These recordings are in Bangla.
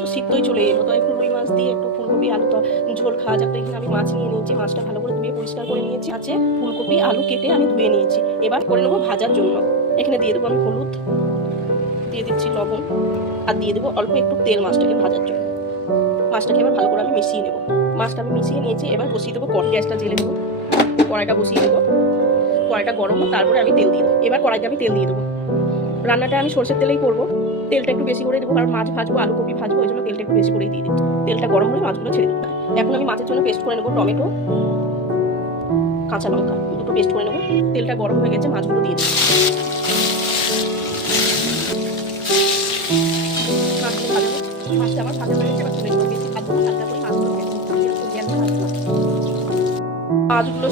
তো শীতই চলে এলো, তো একটু রুই মাছ দিয়ে একটু ফুলকপি, আলু ঝোল খাওয়া যাক এখানে আমি মাছ নিয়ে নিয়েছি, মাছটা ভালো করে ধুয়ে পরিষ্কার করে নিয়েছি। আছে ফুলকপি, আলু কেটে আমি ধুয়ে নিয়েছি। এবার করে নেব ভাজার জন্য। এখানে দিয়ে দেবো আমি হলুদ, দিয়ে দিচ্ছি লবণ, আর দিয়ে দেবো অল্প একটু তেল মাছটাকে ভাজার জন্য। মাছটাকে এবার ভালো করে আমি মিশিয়ে নেব। মাছটা আমি মিশিয়ে নিয়েছি, এবার বসিয়ে দেবো কড় গ্যাসটা জেলে দেবো কড়াইটা বসিয়ে দেবো। কড়াইটা গরম তারপরে আমি তেল দিয়ে দেবো। এবার কড়াইতে আমি তেল দিয়ে দেবো। রান্নাটা আমি সরষের তেলেই করব। তেলটা একটু বেশি করে দেবো, কারণ মাছ ভাজবো, আলু কপি ভাজবো, ওই জন্য তেলটা একটু বেশি করেই দিয়ে দিচ্ছি। তেলটা গরম হলে মাছগুলো ছেড়ে দেবো এখন আমি মাছের জন্য পেস্ট করে নেব টমেটো, কাঁচা লঙ্কা, দুটো পেস্ট করে নেব। তেলটা গরম হয়ে গেছে, মাছগুলো দিয়ে দেবো মাছগুলো মাছটা আমার ভাজা হয়ে গেছে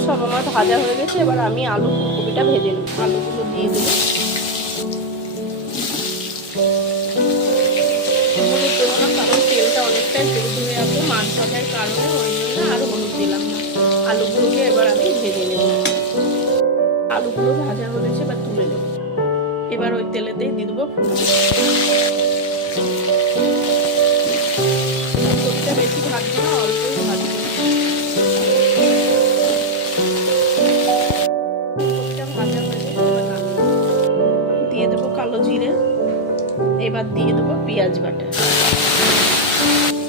সব আমার ভাজা হয়ে গেছে, এবার আমি আলু ফুলকপিটা ভেজে নেব। আলুগুলো দিয়ে দেবো। ভাজার কারণে ওই জন্য আরও হলুদ দিলাম আলুগুলোকে এবার আমি ভেজে নেব। আলুগুলো ভাজা হয়ে গেছে, এবার তুলে নেব। এবার ওই তেলেতেই দিয়ে দেবো ফুলকপিটা বেশি ভাজবো না, অল্পই ভাজবো। দিয়ে দেবো কালো জিরে। এবার দিয়ে দেবো পেঁয়াজ বাটা।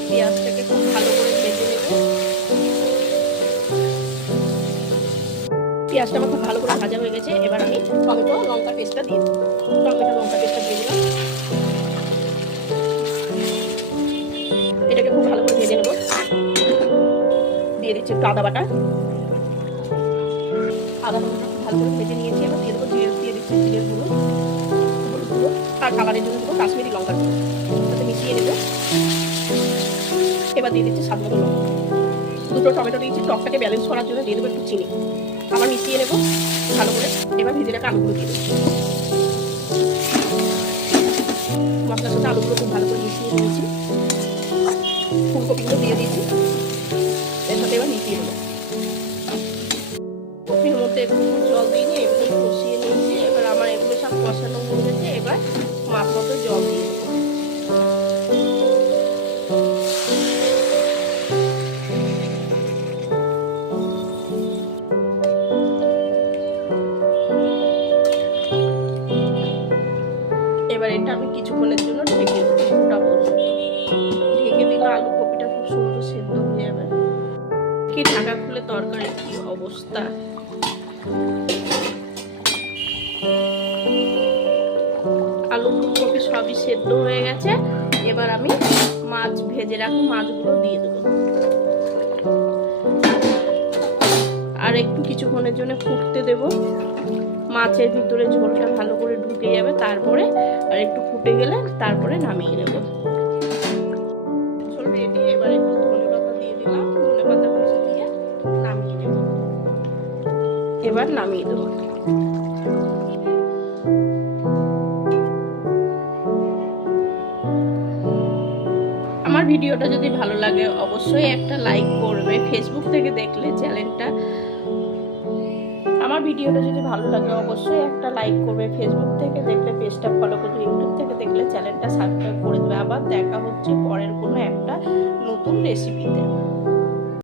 পেঁয়াজটাকে খুব ভালো করে পেঁয়াজটা আমার খুব ভালো করে ভাজা হয়ে গেছে। এবার আমি টমেটো লঙ্কা পেস্টটা দিয়ে টমেটো লঙ্কা পেস্টটা দিয়ে দিলাম। এটাকে খুব ভালো করে ভেজে নেব। দিয়ে দিচ্ছি একটু আদা বাটা। আদা ভালো করে ভেজে নিয়েছি এবার দিয়ে দেবো জিরে, দিয়ে দিচ্ছি জিরের গুঁড়ো। আর কালারের জন্য দেবো কাশ্মীরি লঙ্কার গুঁড়ো। মিশিয়ে নেব। এবার দিয়ে দিচ্ছি স্বাদ মতো লবণ। দুটো টমেটো দিয়েছি টকটাকে ব্যালেন্স করার জন্য দিয়ে দেবো একটু চিনি। আবার মিশিয়ে নেব, ভালো করে। এবার ভেজে রাখা আলুগুলো দিয়ে দেবো। মশলার সাথে আলুগুলো খুব ভালো করে মিশিয়ে নিয়েছি। ফুলকপিগুলো এটা আমি কিছুক্ষণের জন্য ঢেকে ঢেকে দিলে আলু কপিটা খুব সুন্দর সেদ্ধ হয়ে যাবে। কি ঢাকা খুলে তরকারি কি অবস্থা? আলু ফুলকপি সবই সেদ্ধ হয়ে গেছে। এবার আমি মাছ ভেজে রাখা মাছগুলো দিয়ে দেবো। একটু কিছুক্ষণের জন্য ফুটতে দেব। মাছের ভিতরে ঝোলটা ভালো করে ঢুকে যাবে, তারপরে আর একটু ফুটে গেলে তারপরে নামিয়ে নেব। রেডি এবার একটু নামিয়ে নেব। এবার নামিয়ে দেবো। আমার ভিডিওটা যদি ভালো লাগে, অবশ্যই একটা লাইক করবে। ফেসবুক থেকে দেখলে চ্যানেলটা আমার ভিডিওটা যদি ভালো লাগে, অবশ্যই একটা লাইক করবে। ফেসবুক থেকে দেখলে, পেজটা ফলো করবে ইউটিউব থেকে দেখলে চ্যানেলটা সাবস্ক্রাইব করে দেবে। আবার দেখা হচ্ছে পরের কোনো একটা নতুন রেসিপিতে